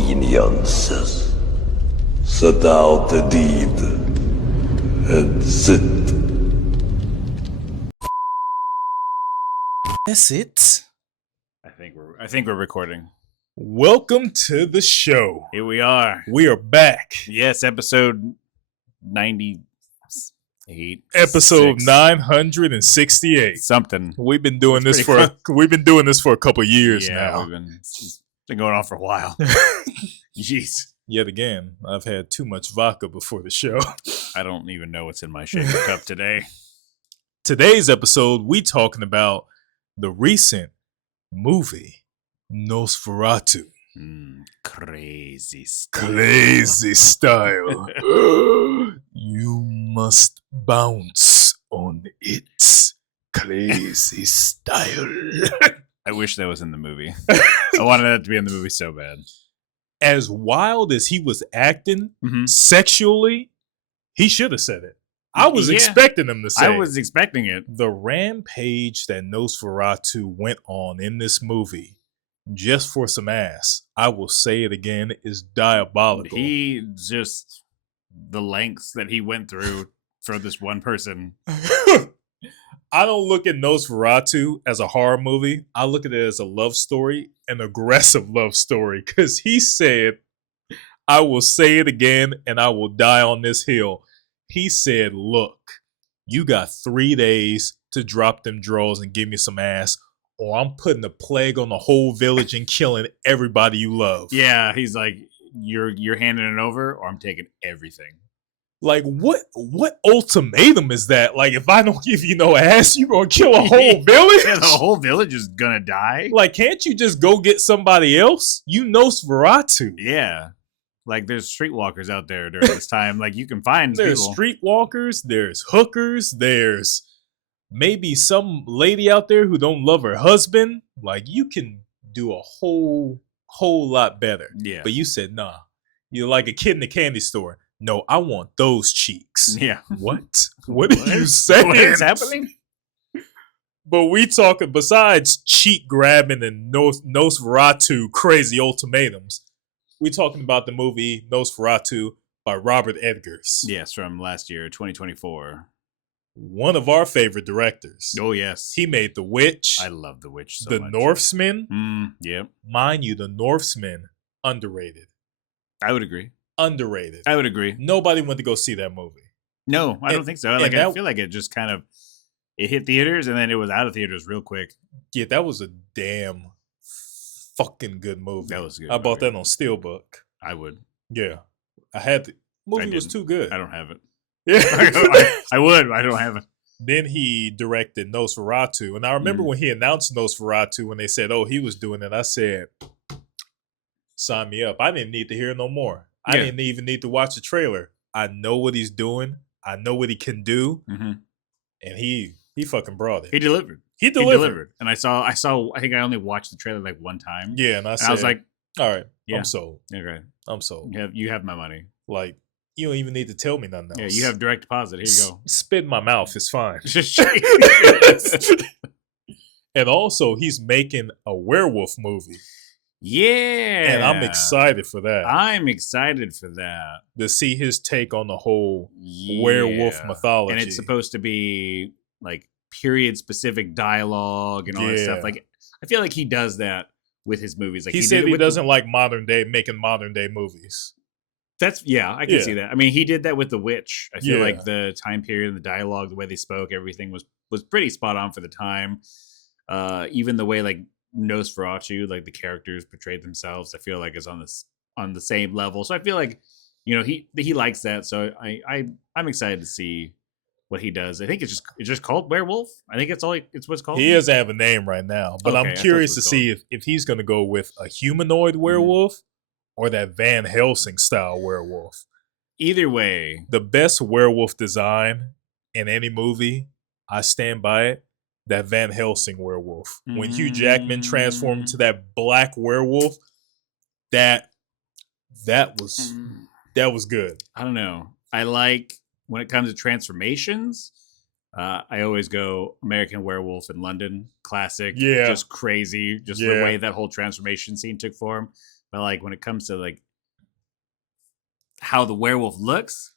conveniences. Set out the deed and sit. That's it. I think we're recording. Welcome to the show. Here we are. We are back. Yes, episode 98. Episode 6, 968. something. We've been doing That's this pretty for a couple years Yeah, now. it's been going on for a while. Jeez. Yet again, I've had too much vodka before the show. I don't even know what's in my shaker cup today. Today's episode, we talking about the recent movie Nosferatu. Crazy stuff. Crazy style. You must bounce on its crazy style. I wish that was in the movie. I wanted that to be in the movie so bad. As wild as he was acting Mhm. sexually, he should have said it. I was Yeah. expecting him to say I was expecting it. the rampage that Nosferatu went on in this movie just for some ass, I will say it again, is diabolical. He just, the lengths that he went through for this one person. I don't look at Nosferatu as a horror movie. I look at it as a love story, an aggressive love story, because he said, I will say it again and I will die on this hill. He said, look, you got 3 days to drop them drawers and give me some ass, or I'm putting a plague on the whole village and killing everybody you love. Yeah, he's like, you're handing it over, or I'm taking everything. Like, what ultimatum is that? Like, if I don't give you no ass, you gonna kill a whole village? Yeah, the whole village is gonna die. Like, can't you just go get somebody else? You Nosferatu. Yeah, like there's streetwalkers out there during this time. Like you can find There's people. streetwalkers, there's hookers, there's maybe some lady out there who don't love her husband. Like, you can do a whole lot better. Yeah, But you said, nah. You're like a kid in the candy store. No, I want those cheeks. yeah. What? What are you saying? What is happening? But we talking, besides cheek grabbing and Nosferatu crazy ultimatums, we talking about the movie Nosferatu by Robert Eggers. Yes, from last year, 2024. One of our favorite directors. Oh yes, He made The Witch, I love The Witch so The much. Norseman. Yep, Mind you, The Norseman, underrated. I would agree. Underrated. I would agree. Nobody went to go see that movie. No, I don't think so. Like and I that- feel like it just kind of it hit theaters and then it was out of theaters real quick. Yeah, that was a damn fucking good movie. That was a good I bought movie. that on Steelbook. I would. Yeah. I had the movie was didn't. too good. I don't have it. Yeah. I would. I don't have it. Then he directed Nosferatu. And I remember when he announced Nosferatu, when they said, oh, he was doing it, I said, sign me up. I didn't need to hear no more. I Yeah. didn't even need to watch the trailer. I know what he's doing. I know what he can do. Mm-hmm. And he fucking brought it. He delivered. He He delivered. delivered. And I saw. I think I only watched the trailer like one time. Yeah, and I And said, I was like, all right, yeah. I'm sold. okay, I'm sold. you have my money. Like, you don't even need to tell me nothing else. Yeah, you have direct deposit. Here you go. Spit in my mouth. It's fine. Just And also, he's making a werewolf movie. yeah. And I'm excited for that. I'm excited for that. To see his take on the whole Yeah. werewolf mythology. And it's supposed to be like period specific dialogue and all that Yeah. stuff. Like I feel like he does that with his movies. Like he did said it he with doesn't like making modern day movies. That's I can Yeah. see that. I mean, he did that with The Witch. I feel Yeah. like the time period and the dialogue, the way they spoke, everything was pretty spot on for the time. Even the way like Nosferatu, like the characters portrayed themselves, I feel like is on the same level. So I feel like he likes that. So I'm excited to see what he does. I think it's just called Werewolf. I think it's what it's called. He doesn't have a name right now, but Okay, I I'm thought curious it to was see if he's going to go with a humanoid werewolf or that Van Helsing style werewolf. Either way, The best werewolf design in any movie, I stand by it. That Van Helsing werewolf. When Hugh Jackman transformed into that black werewolf, that was good. I don't know. I like when it comes to transformations. I always go American Werewolf in London, classic. Yeah. Just crazy. Just the Yeah. way that whole transformation scene took form. But like when it comes to like how the werewolf looks,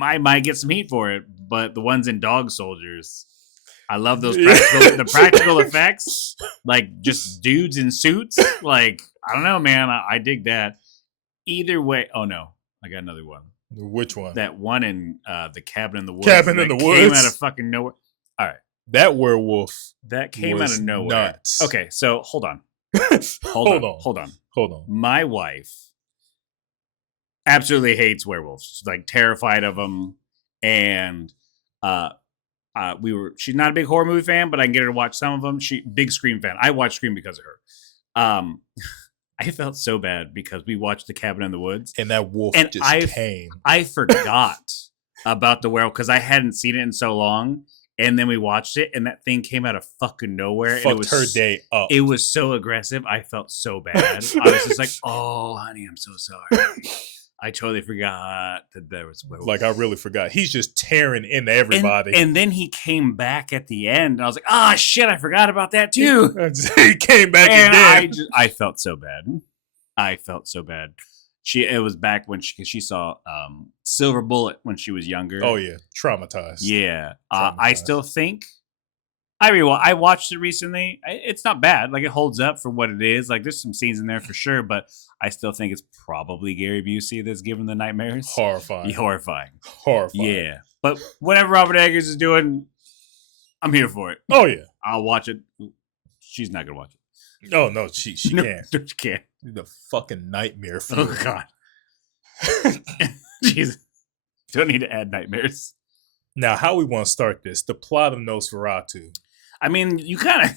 I might get some heat for it. But the ones in Dog Soldiers, I love those the practical effects, like just dudes in suits. Like I don't know, man. I dig that. Either way, oh no, I got another one. Which one? That one in the Cabin in the Woods. Cabin in the came Woods out of fucking nowhere. All right, that werewolf that came out of nowhere. Nuts. Okay, so hold on. Hold on. My wife absolutely hates werewolves. She's like terrified of them, and she's not a big horror movie fan, but I can get her to watch some of them. She big Scream fan. I watch Scream because of her. I felt so bad because we watched The Cabin in the Woods, and that wolf came. I forgot about the werewolf because I hadn't seen it in so long, and then we watched it, and that thing came out of fucking nowhere. Fucked and it was her day up. It was so aggressive. I felt so bad. I was just like, "Oh, honey, I'm so sorry." I totally forgot that there was werewolf. Like I really forgot. He's just tearing into everybody. And then he came back at the end. And I was like, "Ah, shit! I forgot about that too." He came back again. I felt so bad. It was back when she saw Silver Bullet when she was younger. Oh yeah, traumatized. Yeah, I still think I watched it recently. It's not bad. Like it holds up for what it is. Like there's some scenes in there for sure, but I still think it's probably Gary Busey that's giving the nightmares. Horrifying. Yeah, but whatever Robert Eggers is doing, I'm here for it. Oh yeah, I'll watch it. She's not gonna watch it. Oh no, she can't. She can't. The fucking nightmare. Oh god. Jeez. Don't need to add nightmares. Now, how we want to start this? The plot of Nosferatu. I mean, you kind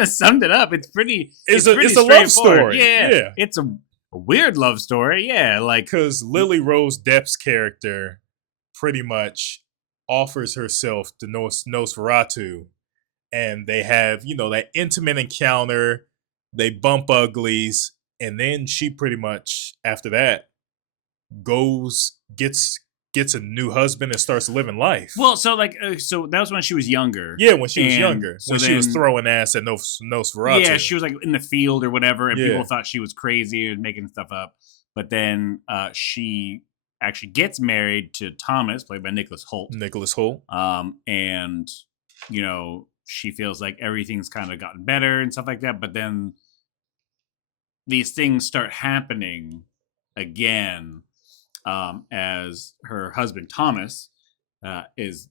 of summed it up. It's pretty. It's a love story. Yeah. It's a weird love story. Yeah, like because Lily Rose Depp's character pretty much offers herself to Nosferatu, and they have that intimate encounter. They bump uglies, and then she pretty much after that gets a new husband and starts living life. Well, so so that was when she was younger. Yeah, when she was younger. When she was throwing ass at Nosferatu. Yeah, she was like in the field or whatever, and people thought she was crazy and making stuff up. But then she actually gets married to Thomas, played by Nicholas Hoult. And she feels like everything's kind of gotten better and stuff like that. But then these things start happening again. As her husband Thomas is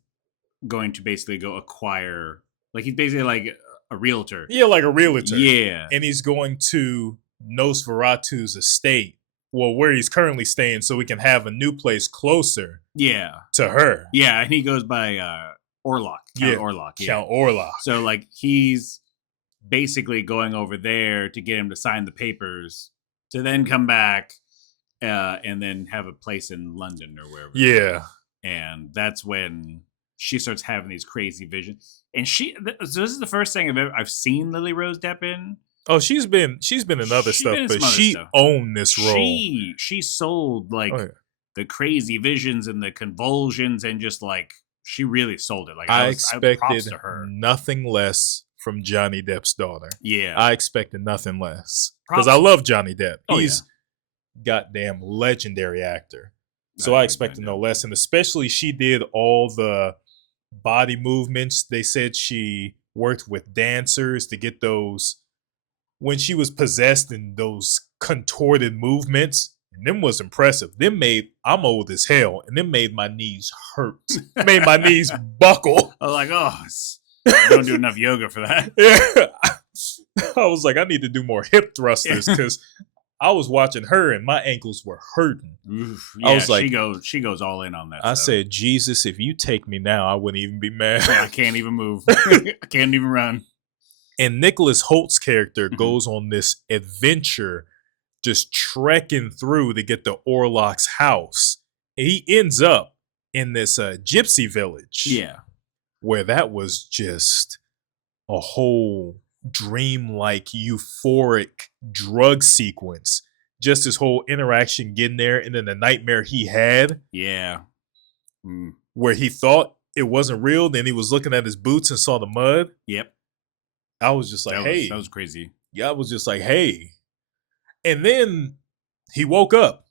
going to basically go acquire, like he's basically like a realtor. Yeah, like a realtor. Yeah. And he's going to Nosferatu's estate, well, where he's currently staying, so we can have a new place closer to her. Yeah, and he goes by Orlok. Orlok. Yeah. Count Orlok. So like he's basically going over there to get him to sign the papers to then come back and then have a place in London or wherever. Yeah. And that's when she starts having these crazy visions. And so this is the first thing I've seen Lily Rose Depp in. Oh, she's been in other stuff, but she owned this role. She sold the crazy visions and the convulsions and just like she really sold it. Like I expected nothing less from Johnny Depp's daughter. Yeah. I expected nothing less. Because I love Johnny Depp. He's goddamn legendary actor. So I expected no less. And especially she did all the body movements. They said she worked with dancers to get those, when she was possessed in those contorted movements. And them was impressive. I'm old as hell, and them made my knees hurt. Made my knees buckle. I was like, don't do enough yoga for that. Yeah. I was like, I need to do more hip thrusters because I was watching her and my ankles were hurting. Oof, yeah, I was like, she goes all in on that. I said, Jesus, if you take me now, I wouldn't even be mad. I can't even move. I can't even run. And Nicholas Holt's character goes on this adventure, just trekking through to get to Orlok's house. And he ends up in this gypsy village. Yeah. Where that was just a whole dreamlike, euphoric drug sequence. Just his whole interaction getting there, and then the nightmare he had. Yeah. Where he thought it wasn't real, then he was looking at his boots and saw the mud. Yep. I was just like, that was crazy. Yeah, I was just like, hey, And then he woke up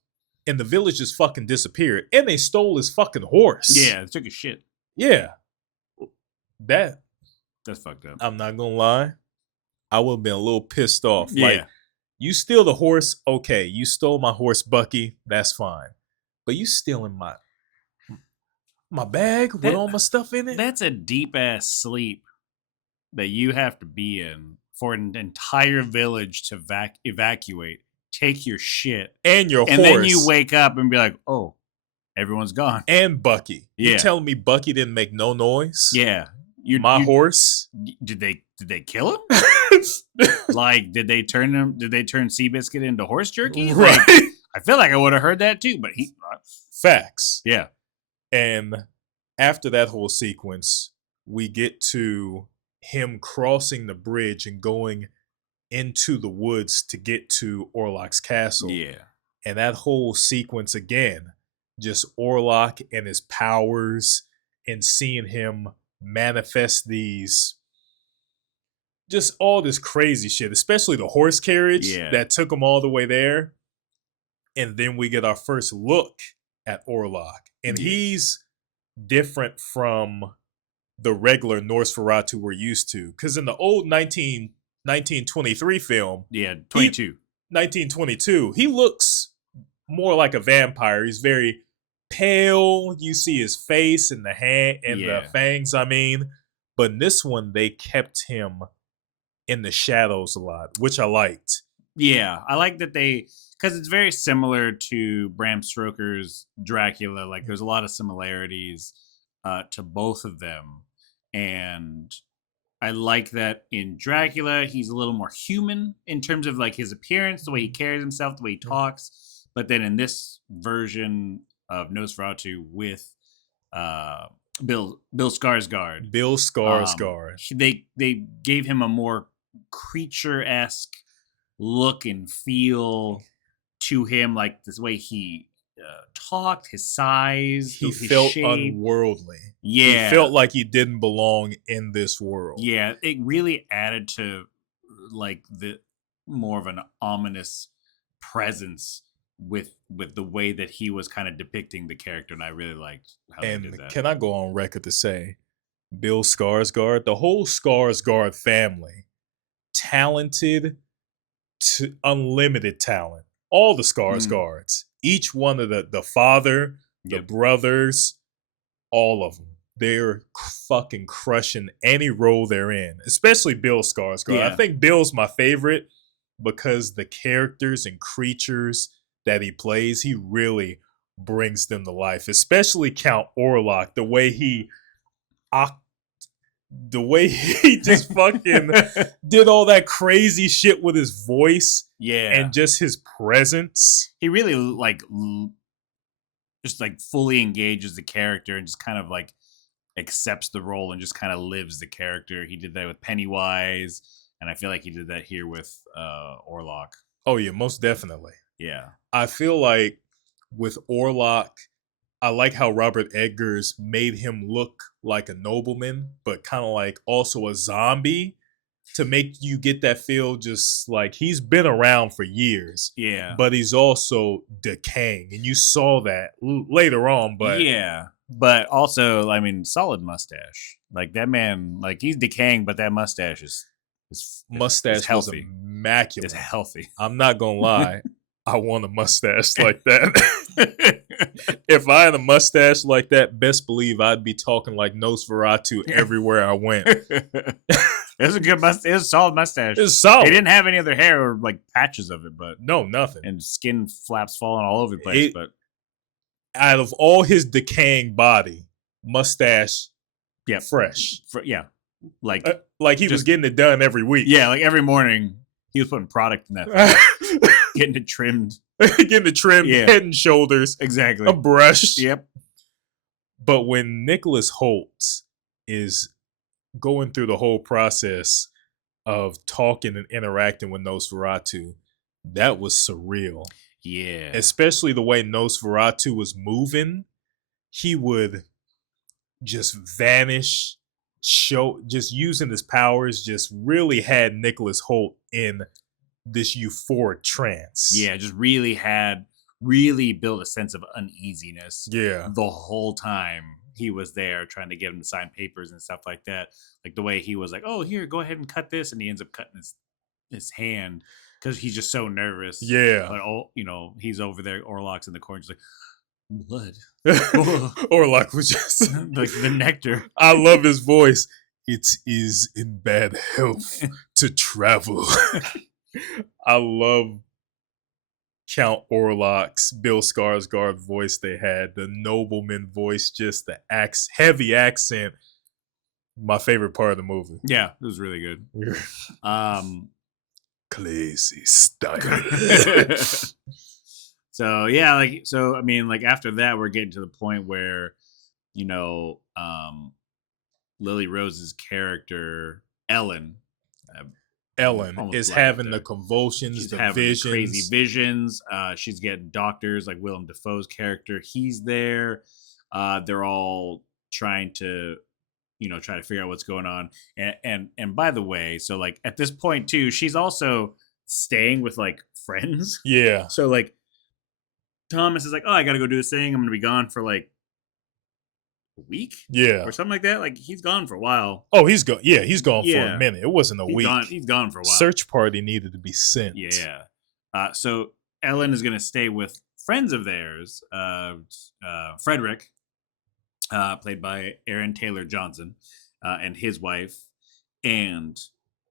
and the village just fucking disappeared. And they stole his fucking horse. Yeah, they took a shit. Yeah. That's fucked up. I'm not gonna lie. I would have been a little pissed off. Yeah. Like, you steal the horse, okay. You stole my horse, Bucky. That's fine. But you stealing my bag with all my stuff in it? That's a deep ass sleep that you have to be in for an entire village to evacuate. Take your shit. And your horse. And then you wake up and be like, oh, everyone's gone. And Bucky. Yeah. You telling me Bucky didn't make no noise? Yeah. Horse? Did they kill him? Like, did they turn Seabiscuit into horse jerky? Right. Like, I feel like I would have heard that too, but Facts. Yeah. And after that whole sequence, we get to him crossing the bridge and going into the woods to get to Orlok's castle. Yeah. And that whole sequence again, just Orlok and his powers and seeing him manifest these, just all this crazy shit, especially the horse carriage that took him all the way there. And then we get our first look at Orlok. And he's different from the regular Nosferatu we're used to. Because in the old 1923 film, 1922, he looks more like a vampire. He's very pale. You see his face and the hand and the fangs, I mean. But in this one, they kept him in the shadows a lot, which I liked. Yeah, I like that because it's very similar to Bram Stoker's Dracula. Like, there's a lot of similarities to both of them. And I like that in Dracula, he's a little more human in terms of like his appearance, the way he carries himself, the way he talks. But then in this version of Nosferatu with Bill Skarsgård. Bill Skarsgård. They gave him a more creature-esque look and feel to him, like this way he talked, his size, he his felt shape. Unworldly. Yeah, he felt like he didn't belong in this world. Yeah, it really added to like the more of an ominous presence with the way that he was kind of depicting the character, and I really liked how they did that. Can I go on record to say, Bill Skarsgård, the whole Skarsgård family, talented to unlimited talent. All the Skarsgårds, each one of the father, the brothers, all of them. They're fucking crushing any role they're in, especially Bill Skarsgård. Yeah. I think Bill's my favorite because the characters and creatures that he plays, he really brings them to life, especially Count Orlok, the way he just fucking did all that crazy shit with his voice, and just his presence. He really just fully engages the character and just kind of like accepts the role and just kind of lives the character. He did that with Pennywise, and I feel like he did that here with Orlok. Oh yeah, most definitely. Yeah, I feel like with Orlok, I like how Robert Eggers made him look like a nobleman, but kind of like also a zombie, to make you get that feel just like he's been around for years. Yeah. But he's also decaying. And you saw that later on. But yeah. But also, I mean, solid mustache. Like that man, like he's decaying, but that mustache is healthy. Was immaculate. It's healthy. I'm not going to lie. I want a mustache like that. If I had a mustache like that, best believe I'd be talking like Nosferatu everywhere I went. It's a good mustache. It's a solid mustache. It's solid. He didn't have any other hair or like patches of it, but no, nothing. And skin flaps falling all over the place. But out of all his decaying body, mustache, fresh. Like he was getting it done every week. Yeah, like every morning he was putting product in that. Getting it trimmed. Head and shoulders. Exactly. A brush. Yep. But when Nicholas Hoult is going through the whole process of talking and interacting with Nosferatu, that was surreal. Yeah. Especially the way Nosferatu was moving. He would just vanish, just using his powers, just really had Nicholas Hoult in this euphoric trance. Yeah, just really built a sense of uneasiness. Yeah. The whole time he was there trying to get him to sign papers and stuff like that. Like the way he was like, "Oh, here, go ahead and cut this," and he ends up cutting his hand because he's just so nervous. Yeah. But he's over there. Orlok's in the corner, just like blood. Orlok was just like the nectar. I love his voice. It is in bad health to travel. I love Count Orlok's Bill Skarsgård voice they had, the nobleman voice, just the heavy accent. My favorite part of the movie. Yeah, it was really good. Crazy style. So yeah, I mean, like after that, we're getting to the point where, Lily Rose's character Ellen is having the convulsions, she's the having visions. crazy visions. She's getting doctors like Willem Dafoe's character. He's there. They're all trying to, try to figure out what's going on. And by the way, so like at this point too, she's also staying with like friends. Yeah. So like Thomas is like, "Oh, I got to go do this thing. I'm going to be gone for like a week." Yeah. Or something like that. Like he's gone for a while. Oh, he's gone. Yeah, he's gone for a minute. It wasn't a week. He's gone for a while. Search party needed to be sent. Yeah. So Ellen is going to stay with friends of theirs, Frederick, played by Aaron Taylor Johnson, and his wife. And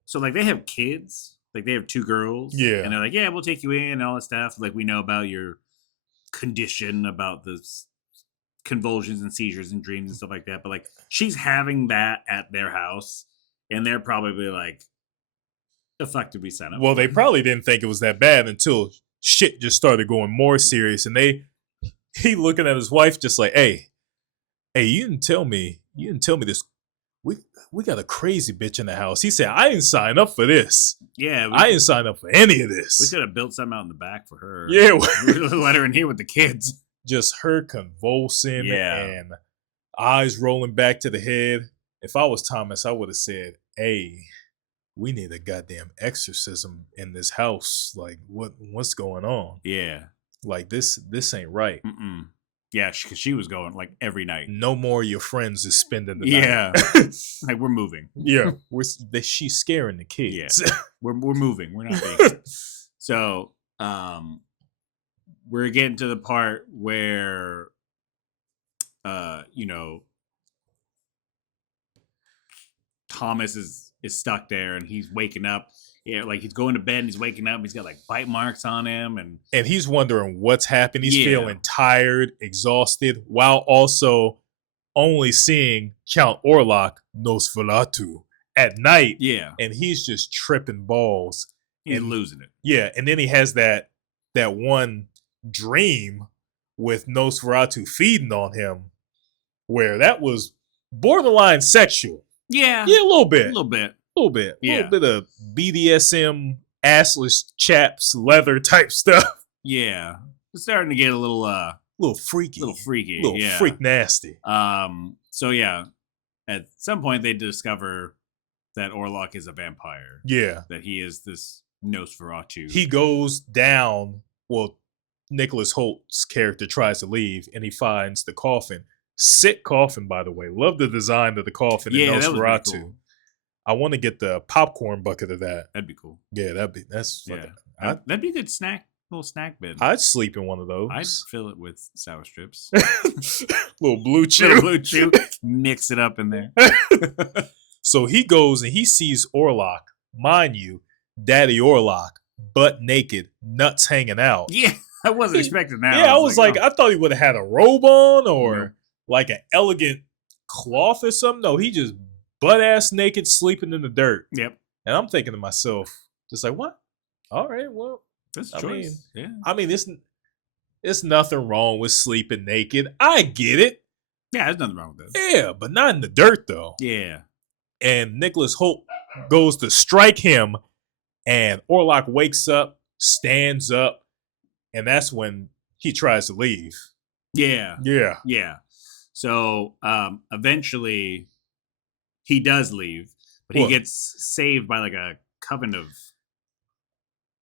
so like they have kids. Like they have 2 girls. Yeah. And they're like, "Yeah, we'll take you in and all that stuff. Like we know about your condition, about the convulsions and seizures and dreams and stuff like that." But like she's having that at their house, and they're probably like, "The fuck did we sign up?" Well, they probably didn't think it was that bad until shit just started going more serious, and he looking at his wife just like, hey, you didn't tell me this. We got a crazy bitch in the house. He said, "I didn't sign up for this. Yeah, I didn't sign up for any of this." We could have built something out in the back for her. Yeah, let her in here with the kids. Just her convulsing Yeah. and eyes rolling back to the head. If I was Thomas, I would have said, "Hey, we need a goddamn exorcism in this house. Like, what's going on? Yeah, Like this ain't right. Yeah, because she was going like every night. No more of your friends is spending the Yeah, night." like we're moving. Yeah, she's scaring the kids. Yeah. We're moving. We're not being. So, we're getting to the part where, Thomas is stuck there and he's waking up. Yeah, like he's going to bed and he's waking up. He's got like bite marks on him, And he's wondering what's happened. He's Yeah. feeling tired, exhausted, while also only seeing Count Orlok Nosferatu at night. yeah, And he's just tripping balls. he's And- losing it. Yeah, and then he has that one dream with Nosferatu feeding on him, where that was borderline sexual. Yeah, Yeah, a little bit. a little bit. A little bit. A Yeah. little bit of BDSM, assless chaps, leather type stuff. Yeah, it's starting to get a little Freaky. freaky. Little Yeah. freak nasty. So yeah, at some point they discover that Orlok is a vampire. Yeah. That he is this Nosferatu. He goes down. Well, Nicholas Holt's character tries to leave and he finds the coffin. Sick coffin, by the way. Love the design of the coffin in Yeah, that was Nosferatu. really cool. I want to get the popcorn bucket of that. That'd be cool. Yeah, that's Yeah, fucking, that'd be a good little snack bin. I'd sleep in one of those. I'd fill it with sour strips. Little blue chew. Little blue chew. Mix it up in there. So he goes and he sees Orlok, mind you, Daddy Orlok, butt naked, nuts hanging out. Yeah, I wasn't expecting that. Yeah, I was like, oh. I thought he would have had a robe on or No. like an elegant cloth or something. No, he just butt ass naked, sleeping in the dirt. Yep, And I'm thinking to myself, just like, what? All right, well, that's I a choice. Yeah, it's nothing wrong with sleeping naked. I get it. yeah, there's nothing wrong with that. Yeah, but not in the dirt though. Yeah, And Nicholas Holt goes to strike him, and Orlok wakes up, stands up, and that's when he tries to leave. yeah, Yeah. yeah. So eventually, he does leave, but he Well- gets saved by like a coven of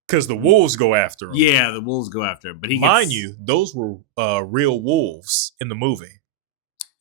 Because the wolves go after him. Yeah, the wolves go after him. But Mind you, those were real wolves in the movie.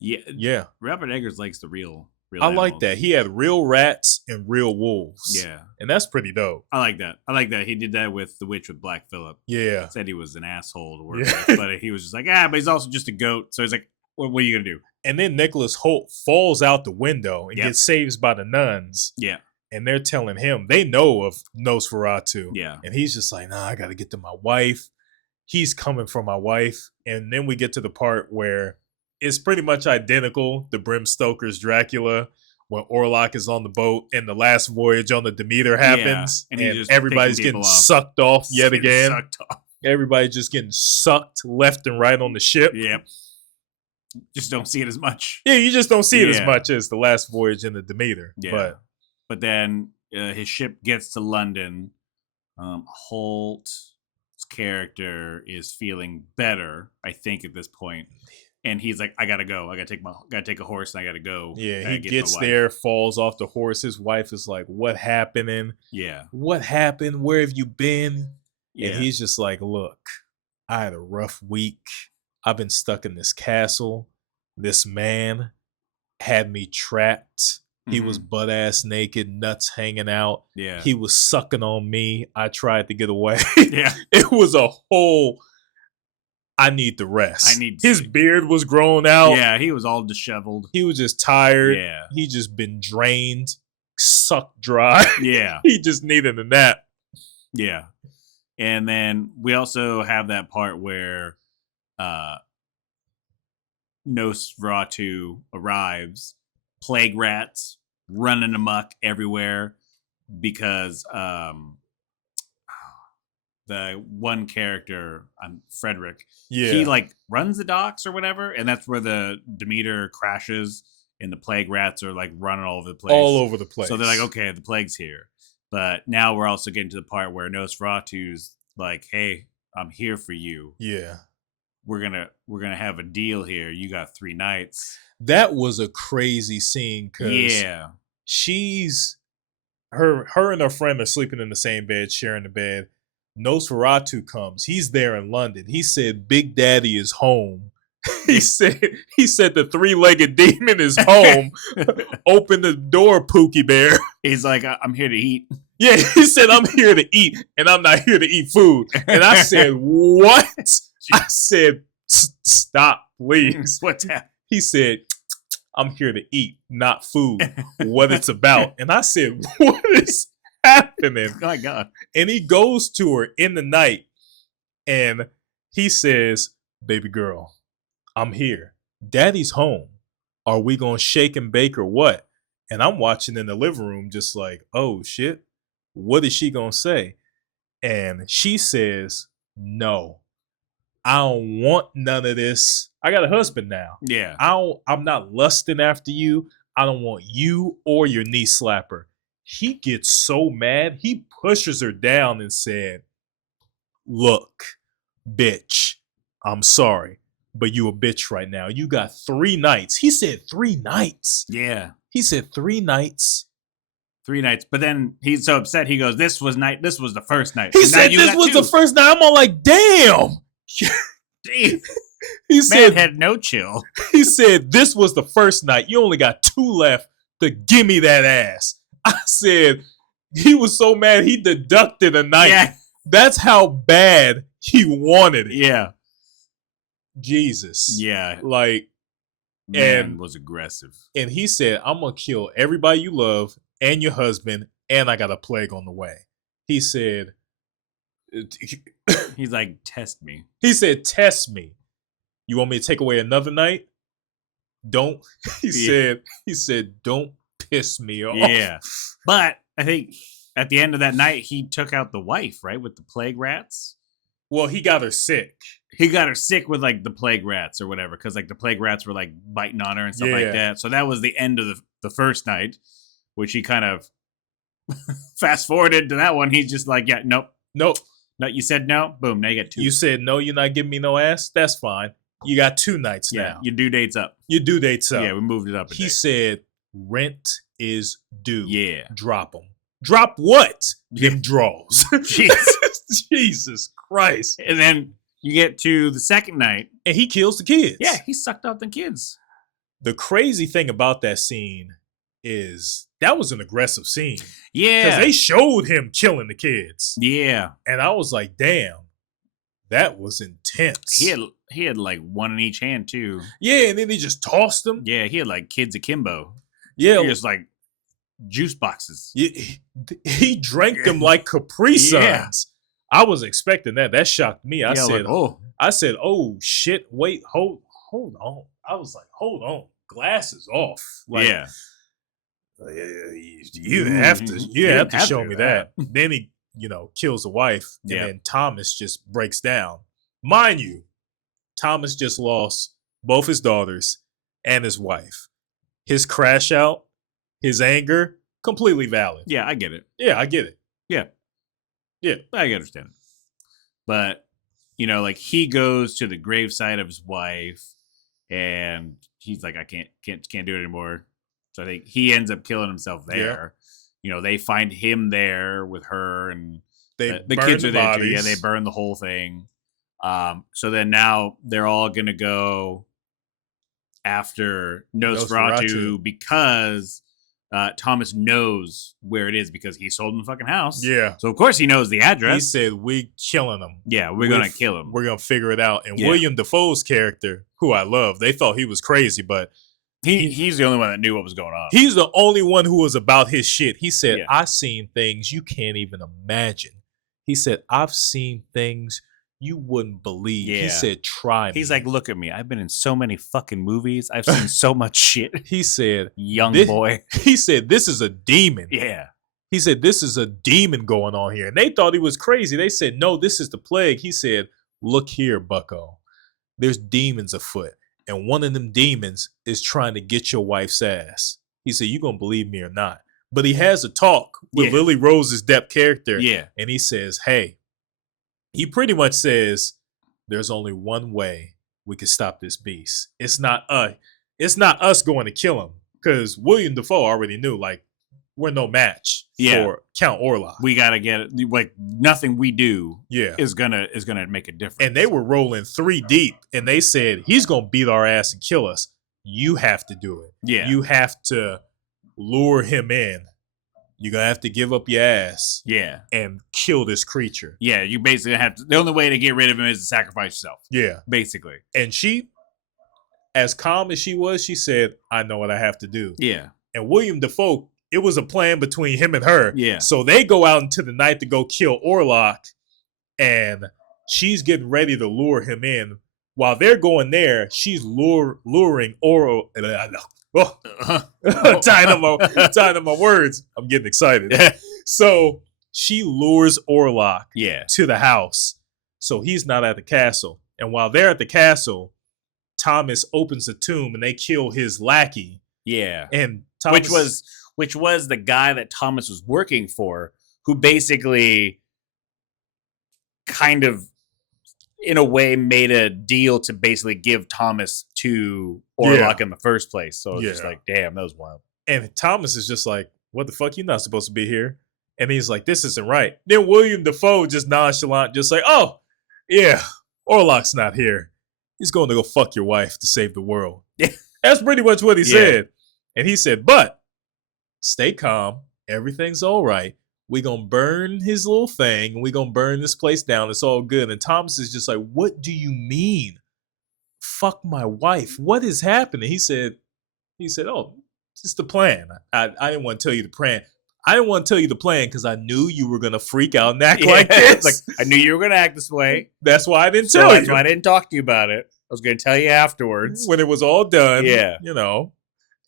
Yeah. Robert Eggers likes the real I animals. like that. He had real rats and real wolves. Yeah. And that's pretty dope. I like that. He did that with The Witch with Black Phillip. Yeah. Said he was an asshole to work with, but he was just like, but he's also just a goat. So he's like, what are you going to do? And then Nicholas Hoult falls out the window and gets saved by the nuns. Yeah. And they're telling him, they know of Nosferatu. Yeah. And he's just like, nah, I got to get to my wife. He's coming for my wife. And then we get to the part where it's pretty much identical to Bram Stoker's Dracula, when Orlok is on the boat and the last voyage on the Demeter happens. And everybody's getting sucked off yet again. Sucked off. Everybody just getting sucked left and right on the ship. Yep. Just don't see it as much. Yeah, you just don't see it as much as the last voyage in the Demeter. Yeah. But then his ship gets to London. Holt's character is feeling better, I think, at this point. And he's like, I gotta go. I gotta take a horse and I gotta go. Yeah, he gets there, falls off the horse. His wife is like, what happening? Yeah. What happened? Where have you been? Yeah. And he's just like, look, I had a rough week. I've been stuck in this castle. This man had me trapped. He was butt ass naked, nuts hanging out. Yeah. He was sucking on me. I tried to get away. Yeah. It was a whole, I need the rest. His beard was grown out. Yeah, he was all disheveled. He was just tired. Yeah. He just been drained, sucked dry. Yeah. He just needed a nap. Yeah. And then we also have that part where Nosferatu arrives, plague rats running amok everywhere because the one character, Frederick, he like runs the docks or whatever, and that's where the Demeter crashes and the plague rats are like running all over the place. All over the place. So they're like, okay, the plague's here. But now we're also getting to the part where Nosferatu's like, hey, I'm here for you. Yeah. We're gonna have a deal here. You got 3 nights. That was a crazy scene because she's her and her friend are sleeping in the same bed, sharing the bed. Nosferatu comes. He's there in London. He said, Big Daddy is home. He said the 3-legged demon is home. Open the door, Pookie Bear. He's like, I'm here to eat. Yeah, he said, I'm here to eat, and I'm not here to eat food. And I said, what? I said, stop, please. What's happening? He said, I'm here to eat, not food. What it's about. And I said, what is happening? Oh my God. And he goes to her in the night, and he says, baby girl, I'm here. Daddy's home. Are we going to shake and bake or what? And I'm watching in the living room just like, oh, shit. What is she going to say? And she says, no. I don't want none of this. I got a husband now. Yeah. I'm not lusting after you. I don't want you or your knee slapper. He gets so mad. He pushes her down and said, look, bitch, I'm sorry, but you a bitch right now. You got 3 nights. He said 3 nights. Yeah. He said 3 nights. 3 nights. But then he's so upset. He goes, this was the first night. He said this was the first night. I'm all like, damn. Damn. He said, man had no chill. He said, this was the first night. You only got 2 left to give me that ass. I said, he was so mad he deducted a night. Yeah. That's how bad he wanted it. Yeah. Jesus. Yeah. Like, man was aggressive. And he said, I'm going to kill everybody you love and your husband, and I got a plague on the way. He said, he's like, test me. He said, test me. You want me to take away another night? Don't. He said, don't piss me off. Yeah. But I think at the end of that night, he took out the wife, right? With the plague rats. Well, he got her sick. He got her sick with like the plague rats or whatever. Cause like the plague rats were like biting on her and stuff like that. So that was the end of the first night, which he kind of fast forwarded to that one. He's just like, yeah, nope. No, you said no. Boom. Now you got 2. You said no, you're not giving me no ass. That's fine. You got 2 nights now. Your due date's up. Your due date's up. Yeah, we moved it up. He said rent is due. Yeah. Drop them. Drop what? Them draws. Jesus. Jesus Christ. And then you get to the second night. And he kills the kids. Yeah, he sucked out the kids. The crazy thing about that scene is that was an aggressive scene. Yeah. Because they showed him killing the kids. Yeah. And I was like, damn, that was intense. He had like one in each hand too. Yeah, and then he just tossed them. Yeah, he had like kids akimbo. Yeah. He just like juice boxes. He drank them like Capri Suns. Yeah. I was expecting that. That shocked me. I said, like, oh shit, wait, hold on. I was like, hold on. Glasses off. Like, yeah. You have to show me that. Then he, kills the wife, and then Thomas just breaks down. Mind you, Thomas just lost both his daughters and his wife. His crash out, his anger, completely valid. Yeah, I get it. Yeah, I get it. Yeah. Yeah. I understand. But, like he goes to the gravesite of his wife and he's like, I can't do it anymore. So I think he ends up killing himself there. Yeah. They find him there with her and the kids are there too. Yeah, they burn the whole thing. So then now they're all gonna go after Nosferatu because Thomas knows where it is because he sold him the fucking house. Yeah. So of course he knows the address. He said, we killing him. Yeah, we're gonna kill him. We're gonna figure it out. And William Dafoe's character, who I love, they thought he was crazy, but he's the only one that knew what was going on. He's the only one who was about his shit. He said, I've seen things you can't even imagine. He said, I've seen things you wouldn't believe. Yeah. He said, try me. He's like, look at me. I've been in so many fucking movies. I've seen so much shit. He said, young boy. He said, this is a demon. Yeah. He said, this is a demon going on here. And they thought he was crazy. They said, no, this is the plague. He said, look here, bucko. There's demons afoot. And one of them demons is trying to get your wife's ass. He said, you going to believe me or not? But he has a talk with Lily Rose's Depp character. Yeah. And he says, hey, he pretty much says, there's only one way we can stop this beast. It's not us going to kill him. Because William Dafoe already knew, like, we're no match for Count Orlok. We got to get it. Like, nothing we do is gonna make a difference. And they were rolling 3 deep, and they said, he's going to beat our ass and kill us. You have to do it. Yeah. You have to lure him in. You're going to have to give up your ass. Yeah. And kill this creature. Yeah, you basically have to. The only way to get rid of him is to sacrifice yourself. Yeah. Basically. And she, as calm as she was, she said, I know what I have to do. Yeah. And William Dafoe, it was a plan between him and her. Yeah. So they go out into the night to go kill Orlok, and she's getting ready to lure him in. While they're going there, she's luring Orlok. Tying up my words. I'm getting excited. So she lures Orlok to the house. So he's not at the castle. And while they're at the castle, Thomas opens the tomb and they kill his lackey. Yeah. And Thomas, which was the guy that Thomas was working for, who basically kind of in a way made a deal to basically give Thomas to Orlok in the first place. So it's just like, damn, that was wild. And Thomas is just like, what the fuck? You're not supposed to be here. And he's like, this isn't right. Then William Dafoe just nonchalant, just like, oh, yeah, Orlok's not here. He's going to go fuck your wife to save the world. That's pretty much what he said. And he said, but stay calm. Everything's all right. We're going to burn his little thing, and we're going to burn this place down. It's all good. And Thomas is just like, what do you mean? Fuck my wife. What is happening? He said, oh, it's the plan. I didn't want to tell you the plan. I didn't want to tell you the plan because I knew you were going to freak out and act like this. Like, I knew you were going to act this way. That's why I didn't tell you. That's why I didn't talk to you about it. I was going to tell you afterwards. When it was all done. Yeah.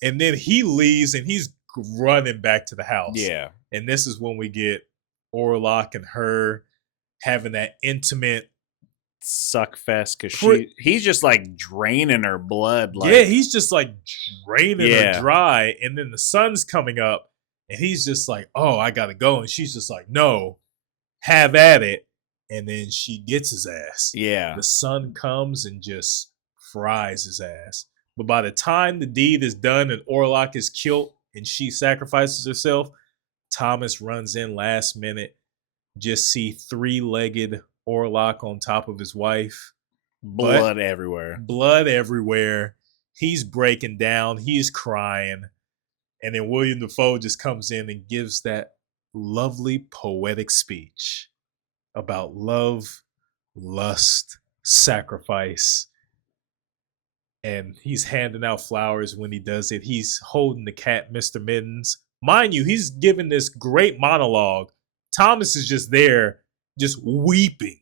And then he leaves and he's running back to the house. Yeah. And this is when we get Orlok and her having that intimate suck fest because he's just like draining her blood. Like, he's just like draining her dry. And then the sun's coming up and he's just like, oh, I gotta go. And she's just like, no, have at it. And then she gets his ass. Yeah. The sun comes and just fries his ass. But by the time the deed is done and Orlok is killed and she sacrifices herself, Thomas runs in last minute, just see 3-legged Orlok on top of his wife. Blood everywhere. Blood everywhere. He's breaking down. He's crying. And then William Dafoe just comes in and gives that lovely poetic speech about love, lust, sacrifice. And he's handing out flowers when he does it. He's holding the cat, Mr. Mittens. Mind you, he's giving this great monologue. Thomas is just there, just weeping,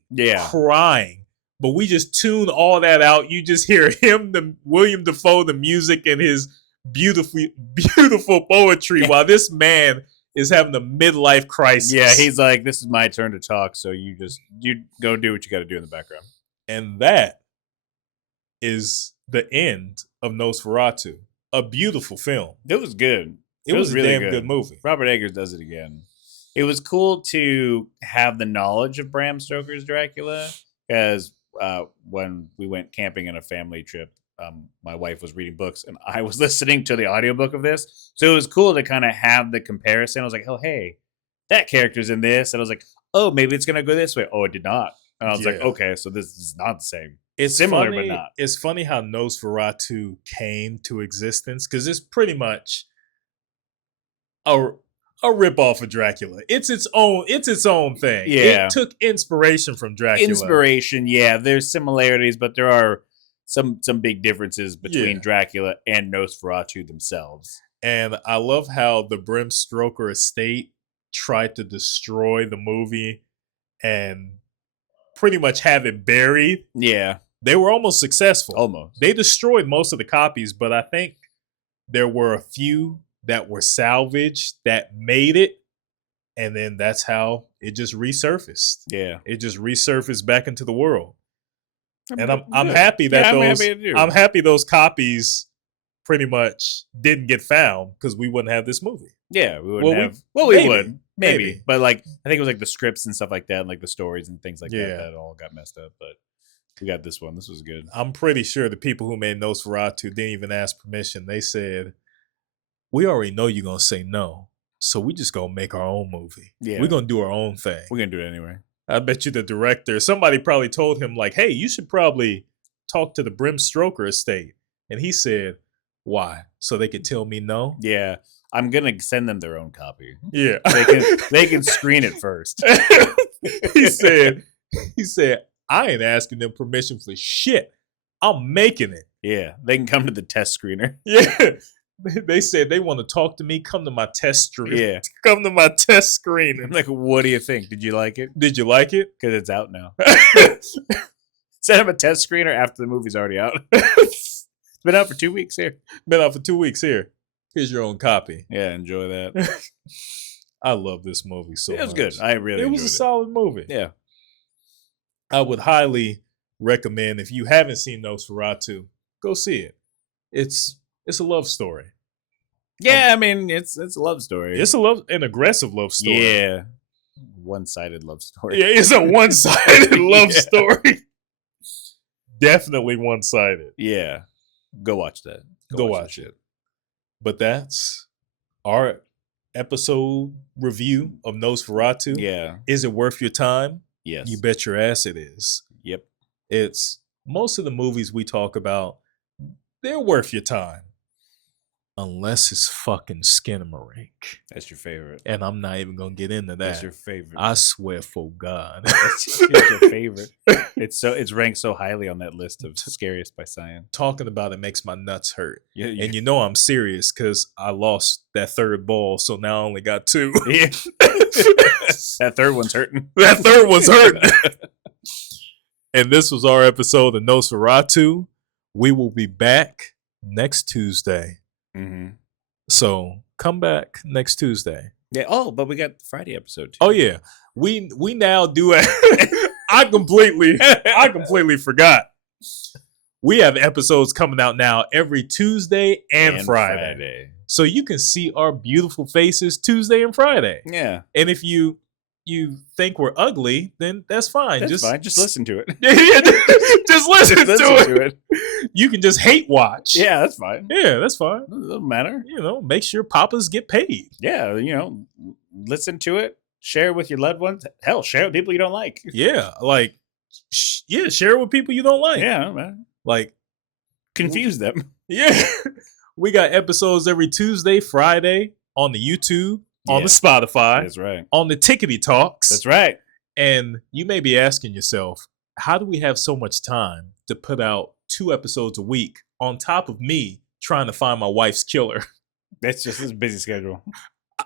crying. But we just tune all that out. You just hear him, the William Dafoe, the music, and his beautiful poetry, while this man is having a midlife crisis. Yeah, he's like, "This is my turn to talk, so you go do what you got to do in the background." And that is the end of Nosferatu. A beautiful film. It was good. It was really a damn good movie. Robert Eggers does it again. It was cool to have the knowledge of Bram Stoker's Dracula, because when we went camping on a family trip, my wife was reading books and I was listening to the audiobook of this. So it was cool to kind of have the comparison. I was like, oh, hey, that character's in this. And I was like, oh, maybe it's going to go this way. Oh, it did not. And I was like, okay, so this is not the same. It's similar, funny, but not. It's funny how Nosferatu came to existence, because it's pretty much a ripoff of Dracula. It's its own thing. Yeah. It took inspiration from Dracula. Inspiration, yeah. There's similarities, but there are some big differences between Dracula and Nosferatu themselves. And I love how the Bram Stoker estate tried to destroy the movie and pretty much have it buried. Yeah. They were almost successful. Almost. They destroyed most of the copies, but I think there were a few that were salvaged that made it. And then that's how it just resurfaced. Yeah. It just resurfaced back into the world. And I'm happy that I'm happy those copies pretty much didn't get found, because we wouldn't have this movie. Yeah, we wouldn't have. We would. Maybe. But like, I think it was like the scripts and stuff like that, and like the stories and things like that all got messed up. But we got this one. This was good. I'm pretty sure the people who made Nosferatu didn't even ask permission. They said, we already know you're going to say no, so we just going to make our own movie. Yeah. We're going to do our own thing. We're going to do it anyway. I bet you the director, somebody probably told him, like, hey, you should probably talk to the Bram Stoker estate. And he said, why? So they could tell me no? Yeah. I'm going to send them their own copy. Yeah. They can screen it first. He said, I ain't asking them permission for shit. I'm making it. Yeah. They can come to the test screener. Yeah. They said they want to talk to me. Come to my test screen. Yeah. Come to my test screen. I'm like, what do you think? Did you like it? Did you like it? Because it's out now. Send them a test screener after the movie's already out. It's been out for 2 weeks here. Been out for 2 weeks here. Here's your own copy. Yeah, enjoy that. I love this movie so much. It was good. I really enjoyed it. It was a solid movie. Yeah. I would highly recommend, if you haven't seen Nosferatu, go see it. It's a love story. Yeah, I mean, it's a love story. It's an aggressive love story. Yeah. One-sided love story. Yeah, it's a one-sided love story. Definitely one-sided. Yeah. Go watch that. Go watch it. But that's our episode review of Nosferatu. Yeah. Is it worth your time? Yes. You bet your ass it is. Yep. It's most of the movies we talk about, they're worth your time. Unless it's fucking Skinamarink. That's your favorite. And I'm not even going to get into that. That's your favorite. I swear for God. It's your favorite. It's ranked so highly on that list of scariest by science. Talking about it makes my nuts hurt. Yeah, and you know I'm serious because I lost that third ball, so now I only got 2. Yeah. That third one's hurting. That third one's hurting. And this was our episode of Nosferatu. We will be back next Tuesday. Mm-hmm. So come back next Tuesday. Yeah. Oh, but we got the Friday episode too. Oh yeah, we now do it. I completely forgot. We have episodes coming out now every Tuesday and Friday. So you can see our beautiful faces Tuesday and Friday. Yeah. And if you think we're ugly, then that's fine. That's fine. Just listen to it. Just listen to it. You can just hate watch. Yeah, that's fine. Yeah, that's fine. It doesn't matter. Make sure papas get paid. Yeah, listen to it. Share it with your loved ones. Hell, share it with people you don't like. Yeah, like, share it with people you don't like. Yeah, man. Like, Confuse them. yeah. We got episodes every Tuesday, Friday on the YouTube, on the Spotify, That's right. on the Tickety Talks. That's right. And you may be asking yourself, how do we have so much time to put out 2 episodes a week on top of me trying to find my wife's killer? That's just his busy schedule.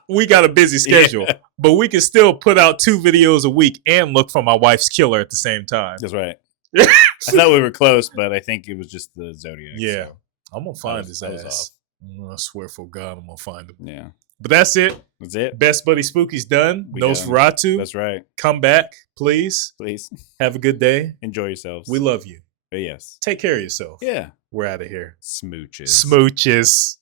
We got a busy schedule, but we can still put out 2 videos a week and look for my wife's killer at the same time. That's right. I thought we were close, but I think it was just the Zodiac. Yeah. So. I'm going to find his I was ass. I swear for God, I'm going to find him. Yeah. But that's it. That's it. Best Buddy Spooky's done. We got him. Nosferatu. That's right. Come back, please. Please. Have a good day. Enjoy yourselves. We love you. Yes. Take care of yourself. Yeah. We're out of here. Smooches. Smooches.